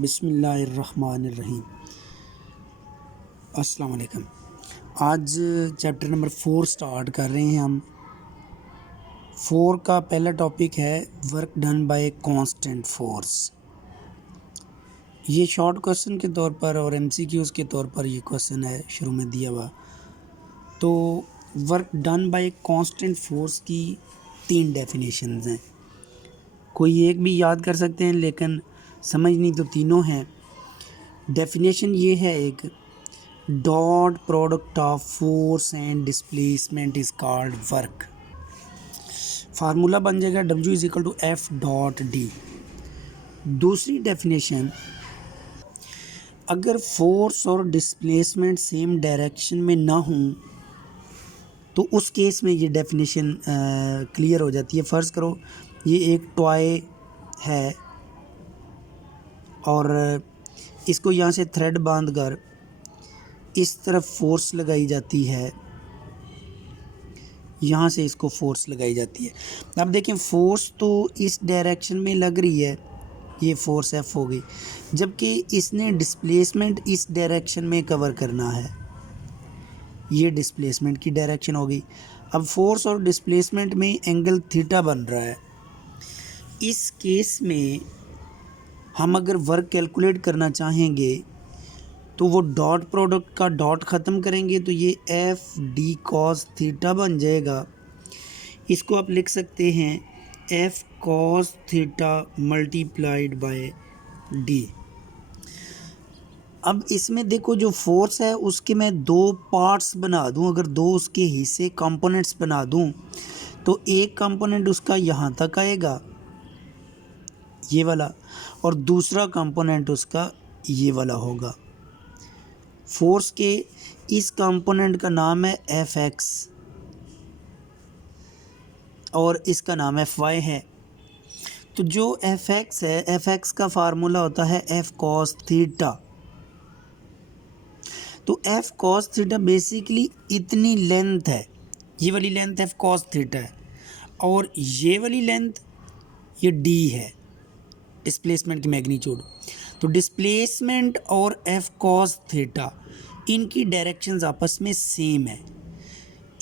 बिस्मिल्लाहिर्रहमानिर्रहीम। अस्सलाम वालेकुम। आज चैप्टर नंबर 4 स्टार्ट कर रहे हैं हम। 4 का पहला टॉपिक है work done by constant force. ये शॉर्ट क्वेश्चन के तौर पर और एमसीक्यूज़ के तौर पर ये क्वेश्चन है शुरू में दिया हुआ। तो work done by constant force की 3 डेफिनेशंस हैं। कोई एक भी याद कर सकते हैं, लेकिन समझनी तो तीनों हैं। डेफिनेशन ये है, एक dot product of force and displacement is called work. Formula बन जाएगा W is equal to F dot D. दूसरी डेफिनेशन, अगर फोर्स और डिस्प्लेसमेंट सेम डायरेक्शन में ना हों तो उस केस में ये डेफिनेशन क्लियर हो जाती है। फ़र्ज़ करो ये एक टॉय है और इसको यहाँ से थ्रेड बांधकर इस तरफ फोर्स लगाई जाती है, यहाँ से इसको फोर्स लगाई जाती है। अब देखें, फोर्स तो इस डायरेक्शन में लग रही है, ये फोर्स F हो गई, जबकि इसने डिस्प्लेसमेंट इस डायरेक्शन में कवर करना है, ये डिस्प्लेसमेंट की डायरेक्शन हो गई। अब फोर्स और डिस्प्लेसमेंट में एंगल थीटा बन रहा है। इस केस में हम अगर वर्क कैलकुलेट करना चाहेंगे तो वो डॉट प्रोडक्ट का डॉट ख़त्म करेंगे तो ये एफ डी कॉस थीटा बन जाएगा। इसको आप लिख सकते हैं F cos theta multiplied by D. अब इसमें देखो, जो फोर्स है उसके मैं 2 पार्ट्स बना दूं, अगर 2 उसके हिस्से कंपोनेंट्स बना दूं तो एक कंपोनेंट उसका यहाँ तक आएगा, ये वाला, और दूसरा कंपोनेंट उसका ये वाला होगा। फोर्स के इस कंपोनेंट का नाम है एफ एक्स और इसका नाम एफ वाई है। तो जो एफ एक्स है, एफ एक्स का फार्मूला होता है एफ कॉस थीटा। तो एफ कॉस थीटा बेसिकली इतनी लेंथ है, ये वाली लेंथ एफ कॉस थीटा है, और ये वाली लेंथ ये डी है, डिस्प्लेसमेंट की मैग्नीट्यूड। तो डिस्प्लेसमेंट और एफ कॉस थीटा, इनकी डायरेक्शंस आपस में सेम है।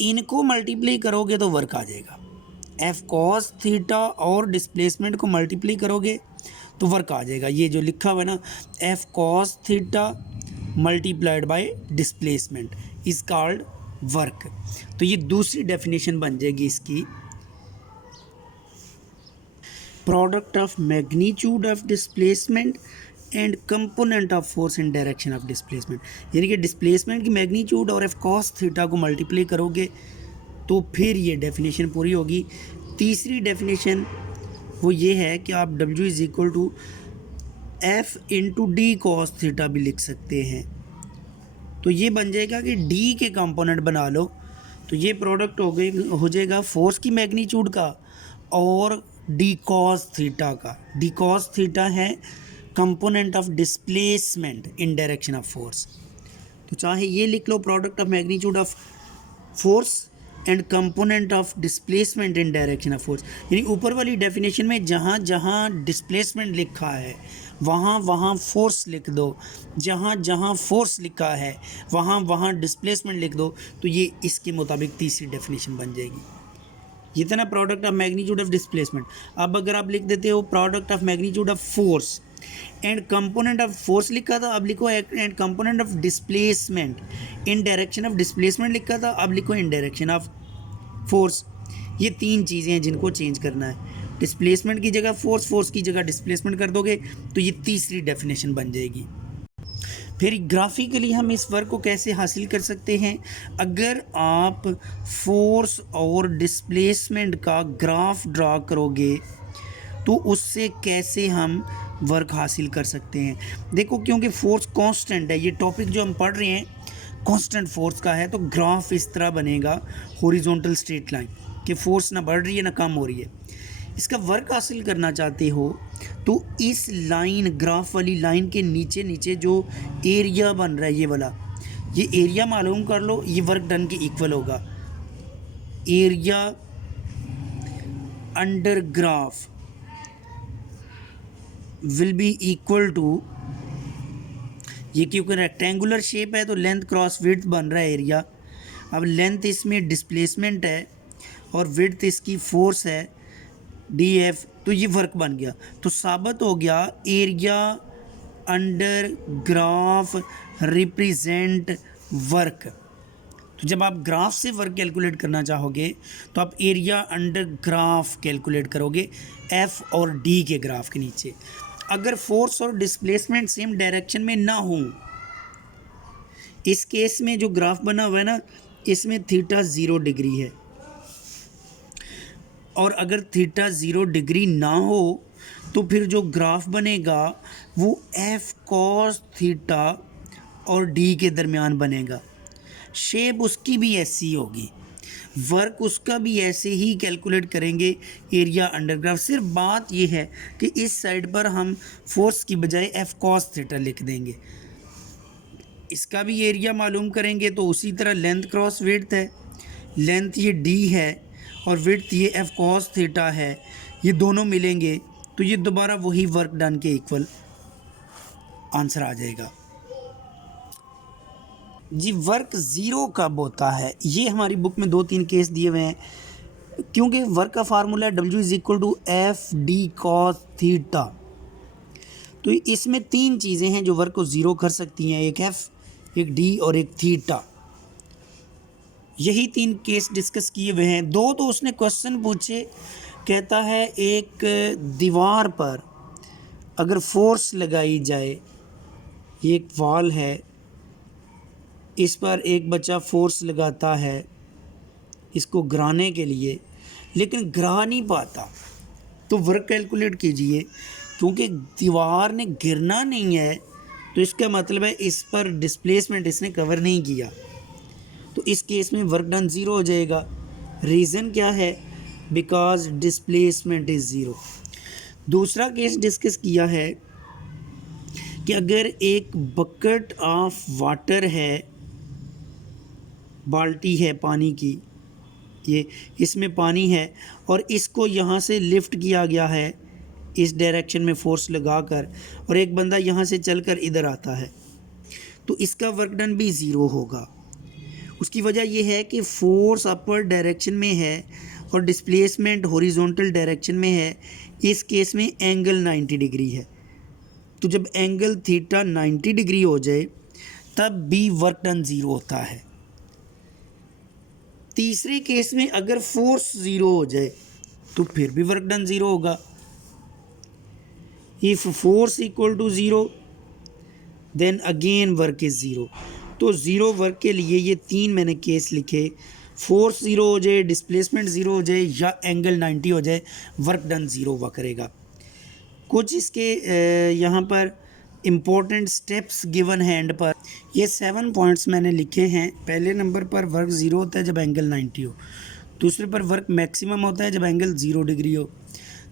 इनको मल्टीप्लाई करोगे तो वर्क आ जाएगा। एफ कॉस थीटा और डिस्प्लेसमेंट को मल्टीप्लाई करोगे तो वर्क आ जाएगा। ये जो लिखा हुआ है ना, F cos theta multiplied by displacement is called work. तो ये दूसरी डेफिनेशन बन जाएगी इसकी, product of magnitude of displacement and component of force in direction of displacement. यानी कि डिस्प्लेसमेंट की मैग्नीट्यूड और एफ कॉस थीटा को मल्टीप्लाई करोगे तो फिर ये डेफिनेशन पूरी होगी। तीसरी डेफिनेशन वो ये है कि आप W is equal to F into D cos theta भी लिख सकते हैं। तो ये बन जाएगा कि D के कंपोनेंट बना लो, तो ये प्रोडक्ट हो जाएगा फोर्स की मैग्नीट्यूड का और डी कॉस थीटा का। डी कॉस थीटा है component of displacement in direction of force. तो चाहे ये लिख लो, product of magnitude of force and component of displacement in direction of force. यानी ऊपर वाली डेफिनेशन में जहाँ जहाँ डिस्प्लेसमेंट लिखा है वहाँ वहाँ फोर्स लिख दो, जहाँ जहाँ फोर्स लिखा है वहाँ वहाँ डिस्प्लेसमेंट लिख दो। तो ये इसके मुताबिक तीसरी डेफिनेशन बन जाएगी। ये था ना product of magnitude of displacement. अब अगर आप लिख देते हो product of magnitude of force and component of force लिखा था, अब लिखो and component of displacement in direction of displacement लिखा था, अब लिखो इन डायरेक्शन ऑफ फोर्स। ये 3 चीज़ें हैं जिनको चेंज करना है। डिस्प्लेसमेंट की जगह फोर्स, फोर्स की जगह डिस्प्लेसमेंट कर दोगे तो ये तीसरी डेफिनेशन बन जाएगी। फिर ग्राफिकली हम इस वर्क को कैसे हासिल कर सकते हैं, अगर आप फोर्स और डिस्प्लेसमेंट का ग्राफ ड्रा करोगे तो उससे कैसे हम वर्क हासिल कर सकते हैं। देखो, क्योंकि फोर्स कांस्टेंट है, ये टॉपिक जो हम पढ़ रहे हैं कांस्टेंट फोर्स का है, तो ग्राफ इस तरह बनेगा, हॉरिजॉन्टल स्ट्रेट लाइन, कि फोर्स ना बढ़ रही है ना कम हो रही है। इसका वर्क हासिल करना चाहते हो तो इस लाइन, ग्राफ वाली लाइन के नीचे नीचे जो एरिया बन रहा है ये वाला, ये एरिया मालूम कर लो, ये वर्क डन के इक्वल होगा। Area under graph will be equal to ये क्योंकि रेक्टेंगुलर शेप है तो लेंथ क्रॉस विड्थ बन रहा है एरिया। अब लेंथ इसमें डिस्प्लेसमेंट है और विड्थ इसकी फोर्स है डी एफ, तो ये वर्क बन गया। तो साबित हो गया area under graph represent work. तो जब आप ग्राफ से वर्क कैलकुलेट करना चाहोगे तो आप एरिया अंडर ग्राफ कैलकुलेट करोगे एफ और डी के ग्राफ के नीचे। अगर फोर्स और डिस्प्लेसमेंट सेम डायरेक्शन में ना हो, इस केस में जो ग्राफ बना हुआ है ना, इसमें थीटा 0 डिग्री है, और अगर थीटा 0 डिग्री ना हो तो फिर जो ग्राफ बनेगा वो एफ कॉस थीटा और डी के दरमियान बनेगा। शेप उसकी भी ऐसी होगी, वर्क उसका भी ऐसे ही कैलकुलेट करेंगे एरिया अंडर ग्राफ। सिर्फ बात यह है कि इस साइड पर हम फोर्स की बजाय एफ कॉस थीटा लिख देंगे। इसका भी एरिया मालूम करेंगे तो उसी तरह लेंथ क्रॉस विड्थ है, लेंथ ये डी है और विड्थ ये एफ कॉस थीटा है, ये दोनों मिलेंगे तो ये दोबारा वही वर्क डन के इक्वल आंसर आ जाएगा जी। वर्क ज़ीरो कब होता है, ये हमारी बुक में 2-3 केस दिए हुए हैं, क्योंकि वर्क का फार्मूला है W is equal to F D cos theta. तो इसमें 3 चीज़ें हैं जो वर्क को ज़ीरो कर सकती हैं, एक एफ, एक डी और एक थीटा। यही 3 केस डिस्कस किए हुए हैं। 2 तो उसने क्वेश्चन पूछे, कहता है एक दीवार पर अगर फोर्स लगाई जाए, ये एक वॉल है, इस पर एक बच्चा फोर्स लगाता है इसको गिराने के लिए, लेकिन गिरा नहीं पाता, तो वर्क कैलकुलेट कीजिए। क्योंकि दीवार ने गिरना नहीं है तो इसका मतलब है इस पर डिस्प्लेसमेंट इसने कवर नहीं किया, तो इस केस में वर्क डन ज़ीरो हो जाएगा। रीज़न क्या है? Because displacement is zero. दूसरा केस डिस्कस किया है कि अगर एक बकेट ऑफ वाटर है, बाल्टी है पानी की, ये इसमें पानी है और इसको यहाँ से लिफ्ट किया गया है इस डायरेक्शन में फोर्स लगाकर, और एक बंदा यहाँ से चलकर इधर आता है, तो इसका वर्क डन भी ज़ीरो होगा। उसकी वजह यह है कि फोर्स अपर डायरेक्शन में है और डिस्प्लेसमेंट हॉरिजॉन्टल डायरेक्शन में है। इस केस में एंगल 90 डिग्री है, तो जब एंगल थीटा 90 डिग्री हो जाए तब भी वर्क डन ज़ीरो होता है। तीसरे केस में अगर फोर्स ज़ीरो हो जाए तो फिर भी वर्क डन ज़ीरो होगा। If force equal to zero then again work is zero. तो ज़ीरो वर्क के लिए ये 3 मैंने केस लिखे, फोर्स ज़ीरो हो जाए, डिस्प्लेसमेंट ज़ीरो हो जाए या एंगल 90 हो जाए, वर्क डन ज़ीरो हुआ करेगा। कुछ इसके यहाँ पर इम्पोर्टेंट स्टेप्स गिवन हैंड पर, ये 7 पॉइंट्स मैंने लिखे हैं। पहले नंबर पर वर्क ज़ीरो होता है जब एंगल 90 हो, दूसरे पर वर्क मैक्सिमम होता है जब एंगल 0 डिग्री हो,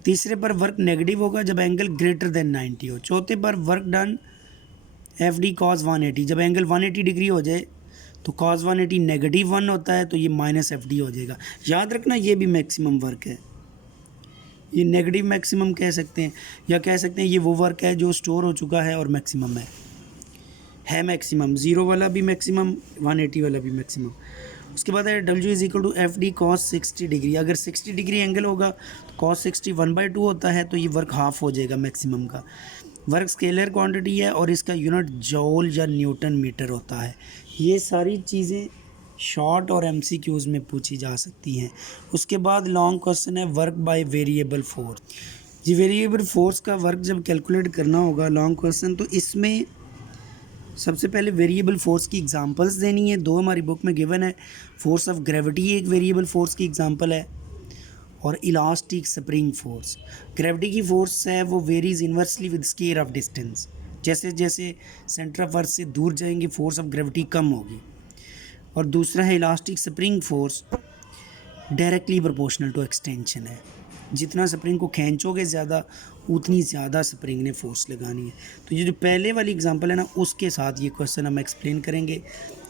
तीसरे पर वर्क नेगेटिव होगा जब एंगल ग्रेटर देन 90 हो, चौथे पर work done F D cos 180, जब एंगल 180 डिग्री हो जाए तो कॉस 180 नेगेटिव 1 होता है तो ये माइनस एफ डी हो जाएगा। याद रखना ये भी मैक्सिमम वर्क है, ये नेगेटिव मैक्सिमम कह सकते हैं, या कह सकते हैं ये वो वर्क है जो स्टोर हो चुका है और मैक्सिमम है मैक्सिमम। 0 वाला भी मैक्सिमम, 180 वाला भी मैक्सिमम। उसके बाद है W is equal to F D cos 60 degree. अगर 60 डिग्री एंगल होगा तो कॉस 60 1/2 होता है, तो ये वर्क हाफ हो जाएगा मैक्सिमम का। वर्क स्केलर क्वांटिटी है और इसका यूनिट जॉल या न्यूटन मीटर होता है। ये सारी चीज़ें शॉर्ट और MCQs में पूछी जा सकती हैं। उसके बाद लॉन्ग क्वेश्चन है वर्क बाय वेरिएबल फोर्स। जी वेरिएबल फोर्स का वर्क जब कैलकुलेट करना होगा लॉन्ग क्वेश्चन, तो इसमें सबसे पहले वेरिएबल फोर्स की एग्जांपल्स देनी है। 2 हमारी बुक में गिवन है। फोर्स ऑफ ग्रेविटी एक वेरिएबल फोर्स की एग्जांपल है, और इलास्टिक स्प्रिंग फोर्स। ग्रेविटी की फोर्स है वो varies inversely with square of distance, जैसे जैसे सेंटर ऑफ अर्थ से दूर जाएंगे फोर्स ऑफ ग्रेविटी कम होगी। और दूसरा है elastic spring force, directly proportional to extension है, जितना स्प्रिंग को खींचोगे ज़्यादा उतनी ज़्यादा स्प्रिंग ने फोर्स लगानी है। तो ये जो पहले वाली एग्जांपल है ना, उसके साथ ये क्वेश्चन हम एक्सप्लेन करेंगे।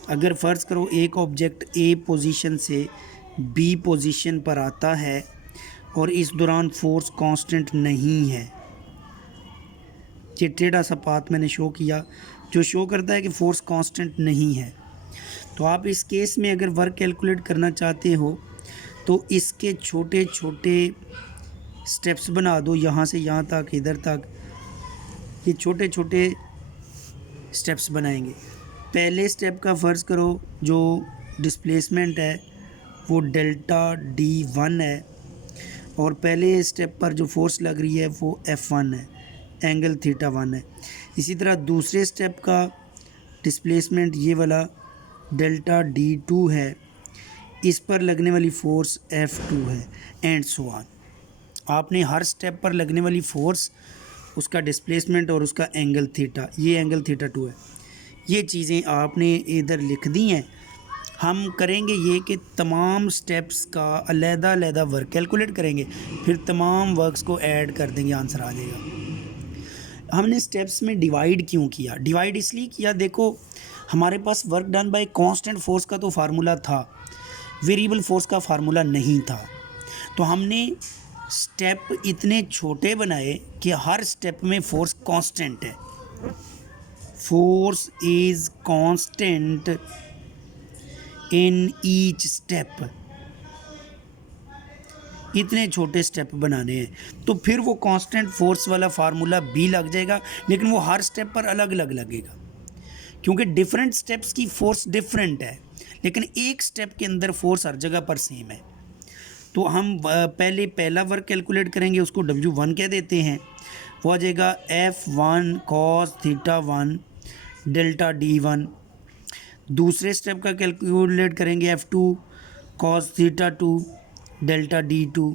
अगर फ़र्ज़ करो एक ऑब्जेक्ट A पोजीशन से B पोजीशन पर आता है और इस दौरान फोर्स कांस्टेंट नहीं है, ये टेढ़ा सा पाथ मैंने शो किया जो शो करता है कि फोर्स कांस्टेंट नहीं है। तो आप इस केस में अगर वर्क कैलकुलेट करना चाहते हो तो इसके छोटे छोटे स्टेप्स बना दो, यहाँ से यहाँ तक, इधर तक, ये छोटे छोटे स्टेप्स बनाएंगे। पहले स्टेप का फ़र्ज़ करो जो डिस्प्लेसमेंट है वो डेल्टा D1 है और पहले स्टेप पर जो फोर्स लग रही है वो F1 है, एंगल θ1 है। इसी तरह दूसरे स्टेप का डिस्प्लेसमेंट ये वाला डेल्टा D2 है, इस पर लगने वाली फ़ोर्स F2 है, एंड सो ऑन। आपने हर स्टेप पर लगने वाली फ़ोर्स, उसका डिस्प्लेसमेंट और उसका एंगल थीटा, ये एंगल θ2 है, ये चीज़ें आपने इधर लिख दी हैं। हम करेंगे ये कि तमाम स्टेप्स का अलग-अलग वर्क कैलकुलेट करेंगे, फिर तमाम वर्क्स को ऐड कर देंगे, आंसर आ जाएगा। हमने स्टेप्स में डिवाइड क्यों किया? डिवाइड इसलिए किया, देखो हमारे पास work done by constant force का तो फार्मूला था, वेरिएबल फोर्स का फार्मूला नहीं था। तो हमने स्टेप इतने छोटे बनाए कि हर स्टेप में फोर्स कांस्टेंट है। Force is constant in each step, इतने छोटे स्टेप बनाने हैं। तो फिर वो कांस्टेंट फोर्स वाला फार्मूला भी लग जाएगा, लेकिन वो हर स्टेप पर अलग अलग लगेगा, क्योंकि डिफरेंट स्टेप्स की फोर्स डिफरेंट है, लेकिन एक स्टेप के अंदर फोर्स हर जगह पर सेम है। तो हम पहले पहला वर्क कैलकुलेट करेंगे, उसको W1 कह देते हैं। वो आ जाएगा F1 cos θ1 डेल्टा D1। दूसरे स्टेप का कैलकुलेट करेंगे F2 cos θ2 delta D2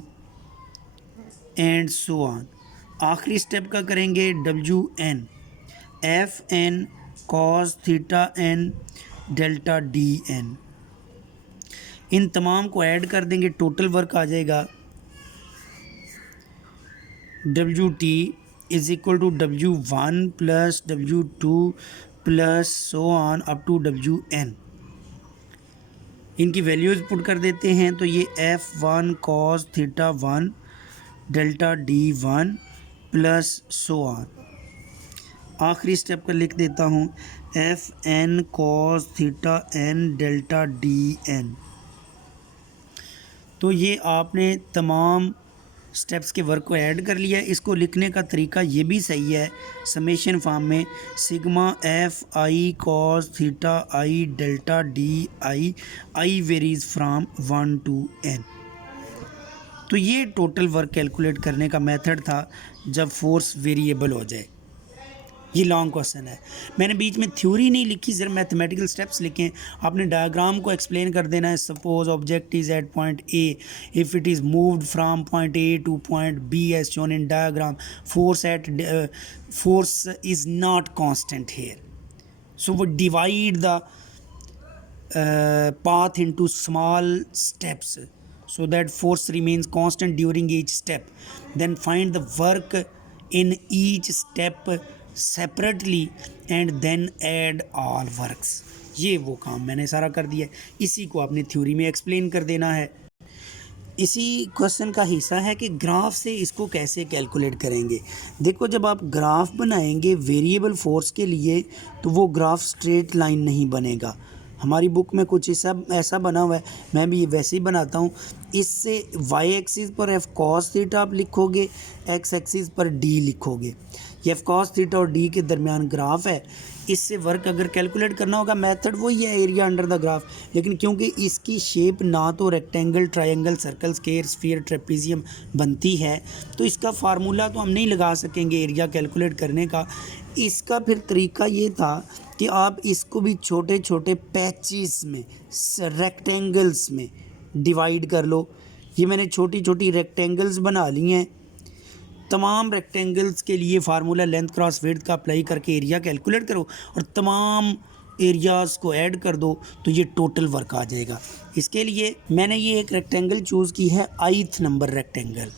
and so on. आखिरी स्टेप का करेंगे WN Fn cos θn delta DN। इन तमाम को ऐड कर देंगे, टोटल वर्क आ जाएगा WT is equal to W1 plus W2 plus so on up to WN। इनकी वैल्यूज़ पुट कर देते हैं, तो ये F1 cos θ1 delta D1 plus so on. आखिरी स्टेप का लिख देता हूँ Fn cos θn delta DN। तो ये आपने तमाम स्टेप्स के वर्क को ऐड कर लिया। इसको लिखने का तरीका ये भी सही है, समेशन फॉर्म में sigma Fi cos θi delta Di, I varies from 1 to n। तो ये टोटल वर्क कैलकुलेट करने का मेथड था जब फोर्स वेरिएबल हो जाए। ये लॉन्ग क्वेश्चन है, मैंने बीच में थ्योरी नहीं लिखी, सिर्फ मैथमेटिकल स्टेप्स लिखे। आपने डायग्राम को एक्सप्लेन कर देना है। Suppose object is at point A, if it is moved from point A to point B as shown in diagram, force is not constant here, so वो divide the path into small steps so that force remains constant during each step. Then find the work in each step separately and then add all works. ये वो काम मैंने सारा कर दिया है, इसी को आपने थ्योरी में एक्सप्लेन कर देना है। इसी क्वेश्चन का हिस्सा है कि ग्राफ से इसको कैसे कैलकुलेट करेंगे। देखो, जब आप ग्राफ बनाएंगे वेरिएबल फोर्स के लिए तो वो ग्राफ स्ट्रेट लाइन नहीं बनेगा। हमारी बुक में कुछ ऐसा बना हुआ है, मैं भी वैसे ही बनाता हूँ। इससे वाई एक्सिस पर F cos θ आप लिखोगे, एक्स एक्सिस पर D लिखोगे। ये F cos θ और D के दरमियान ग्राफ है। इससे वर्क अगर कैलकुलेट करना होगा, मेथड वही है, एरिया अंडर द ग्राफ, लेकिन क्योंकि इसकी शेप ना तो rectangle, triangle, circle, square, sphere, trapezium बनती है, तो इसका फार्मूला तो हम नहीं लगा सकेंगे एरिया कैलकुलेट करने का। इसका फिर तरीका ये था कि आप इसको भी छोटे छोटे पैचेस में, रेक्टेंगल्स में डिवाइड कर लो। ये मैंने छोटी छोटी रेक्टेंगल्स बना ली हैं। तमाम रेक्टेंगल्स के लिए फार्मूला लेंथ क्रॉस विड्थ का अप्लाई करके एरिया कैलकुलेट करो और तमाम एरियाज़ को ऐड कर दो, तो ये टोटल वर्क आ जाएगा। इसके लिए मैंने ये एक रेक्टेंगल चूज़ की है, 8th नंबर रेक्टेंगल।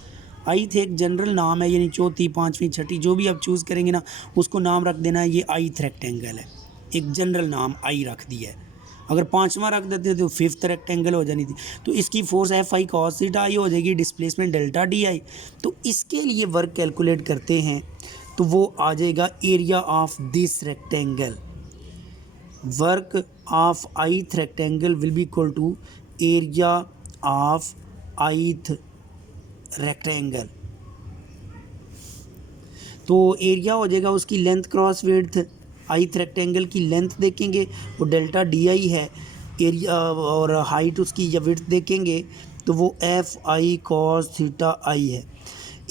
8th एक जनरल नाम है, यानी चौथी, पाँचवीं, छठी जो भी आप चूज़ करेंगे ना, उसको नाम रख देना है ये 8th रेक्टेंगल है। एक जनरल नाम आई रख दिया है। अगर 5वां रख देते तो 5th रेक्टेंगल हो जानी थी। तो इसकी फोर्स Fi cos θi हो जाएगी, डिस्प्लेसमेंट डेल्टा Di। तो इसके लिए वर्क कैलकुलेट करते हैं। तो वो आ जाएगा area of this rectangle. Work of ith rectangle will be equal to area of ith rectangle. तो एरिया हो जाएगा उसकी length cross width, ith rectangle की लेंथ देखेंगे वो डेल्टा डी आई है, एरिया और हाइट उसकी या विड्थ देखेंगे तो वो एफ आई कॉस थीटा आई है।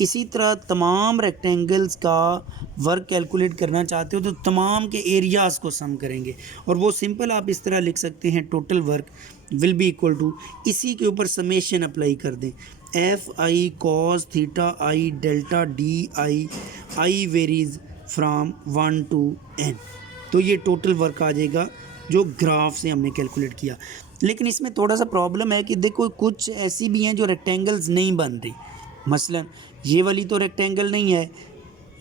इसी तरह तमाम रेक्टेंगल्स का वर्क कैलकुलेट करना चाहते हो तो तमाम के एरियाज़ को सम करेंगे और वो सिंपल आप इस तरह लिख सकते हैं, total work will be equal to, इसी के ऊपर समेशन अप्लाई कर दें, F I cos theta I delta D I varies from 1 to n। तो ये टोटल वर्क आ जाएगा जो ग्राफ से हमने कैलकुलेट किया। लेकिन इसमें थोड़ा सा प्रॉब्लम है कि देखो कुछ ऐसी भी हैं जो रेक्टेंगल्स नहीं बन रही, मसलन ये वाली तो रेक्टेंगल नहीं है,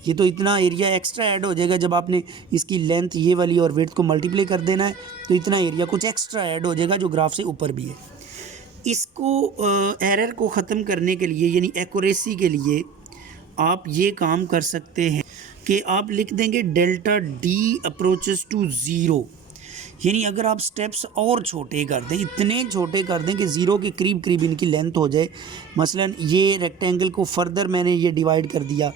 ये तो इतना एरिया एक्स्ट्रा ऐड हो जाएगा जब आपने इसकी लेंथ ये वाली और विड्थ को मल्टीप्लाई कर देना है तो इतना एरिया कुछ एक्स्ट्रा ऐड हो जाएगा जो ग्राफ से ऊपर भी है। इसको एरर को ख़त्म करने के लिए यानी एक्यूरेसी के लिए आप ये काम कर सकते हैं कि आप लिख देंगे delta D approaches to zero, यानी अगर आप स्टेप्स और छोटे कर दें, इतने छोटे कर दें कि ज़ीरो के करीब करीब इनकी लेंथ हो जाए, मसलन ये रेक्टेंगल को फर्दर मैंने ये डिवाइड कर दिया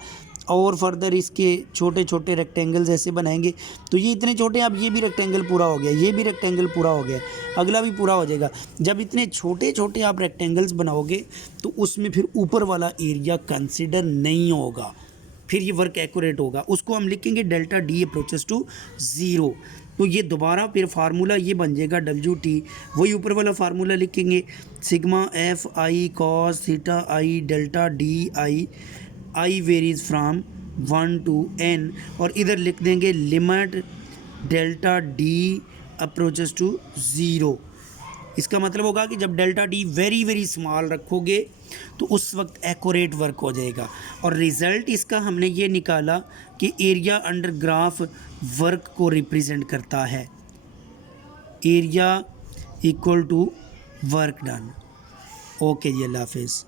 और फर्दर इसके छोटे छोटे रेक्टेंगल्स ऐसे बनाएंगे तो ये इतने छोटे, अब ये भी रेक्टेंगल पूरा हो गया, ये भी रेक्टेंगल पूरा हो गया, अगला भी पूरा हो जाएगा। जब इतने छोटे छोटे आप रेक्टेंगल्स बनाओगे तो उसमें फिर ऊपर वाला एरिया कंसिडर नहीं होगा, फिर ये वर्क एक्यूरेट होगा। उसको हम लिखेंगे delta D approaches to zero. तो ये दोबारा फिर फार्मूला ये बन जाएगा डब्ल्यू टी, वही ऊपर वाला फार्मूला लिखेंगे, sigma F I cos theta I delta D I varies from 1 to n, और इधर लिख देंगे limit delta D approaches to zero. इसका मतलब होगा कि जब delta D very very small रखोगे तो उस वक्त एक्यूरेट वर्क हो जाएगा। और रिज़ल्ट इसका हमने ये निकाला कि एरिया अंडर ग्राफ वर्क को रिप्रेजेंट करता है, area equal to work done. Okay जी, अल्लाह हाफिज़।